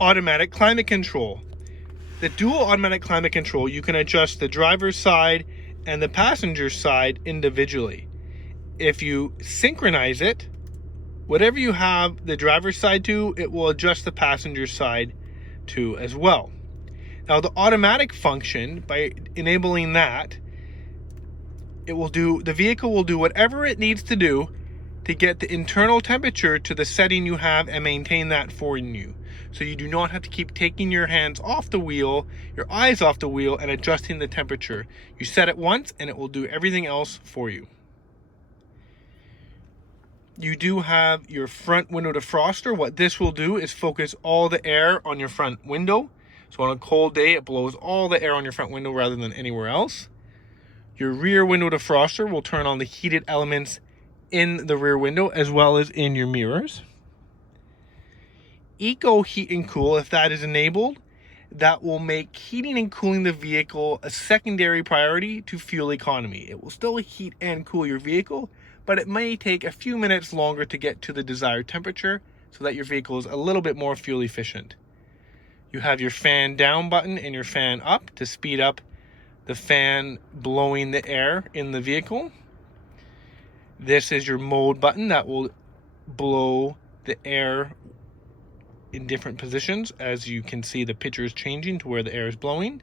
automatic climate control. The dual automatic climate control, you can adjust the driver's side and the passenger side individually. If you synchronize it, whatever you have the driver's side to, it will adjust the passenger side to as well. Now the automatic function, by enabling that, the vehicle will do whatever it needs to do to get the internal temperature to the setting you have and maintain that for you. So you do not have to keep taking your hands off the wheel, your eyes off the wheel, and adjusting the temperature. You set it once and it will do everything else for you. You do have your front window defroster. What this will do is focus all the air on your front window. So on a cold day, it blows all the air on your front window rather than anywhere else. Your rear window defroster will turn on the heated elements in the rear window as well as in your mirrors. Eco Heat and Cool, if that is enabled, that will make heating and cooling the vehicle a secondary priority to fuel economy. It will still heat and cool your vehicle, but it may take a few minutes longer to get to the desired temperature so that your vehicle is a little bit more fuel efficient. You have your fan down button and your fan up to speed up the fan blowing the air in the vehicle. This is your mode button that will blow the air in different positions. As you can see, the picture is changing to where the air is blowing.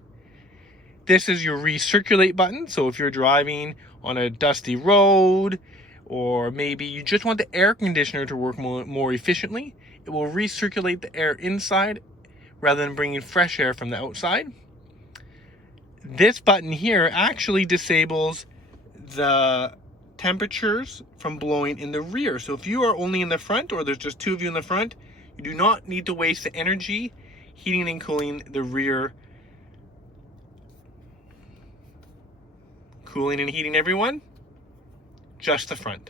This is your recirculate button. So if you're driving on a dusty road, or maybe you just want the air conditioner to work more efficiently, it will recirculate the air inside rather than bringing fresh air from the outside. This button here actually disables the temperatures from blowing in the rear. So if you are only in the front, or there's just two of you in the front, you do not need to waste the energy heating and cooling the rear. Cooling and heating everyone, just the front.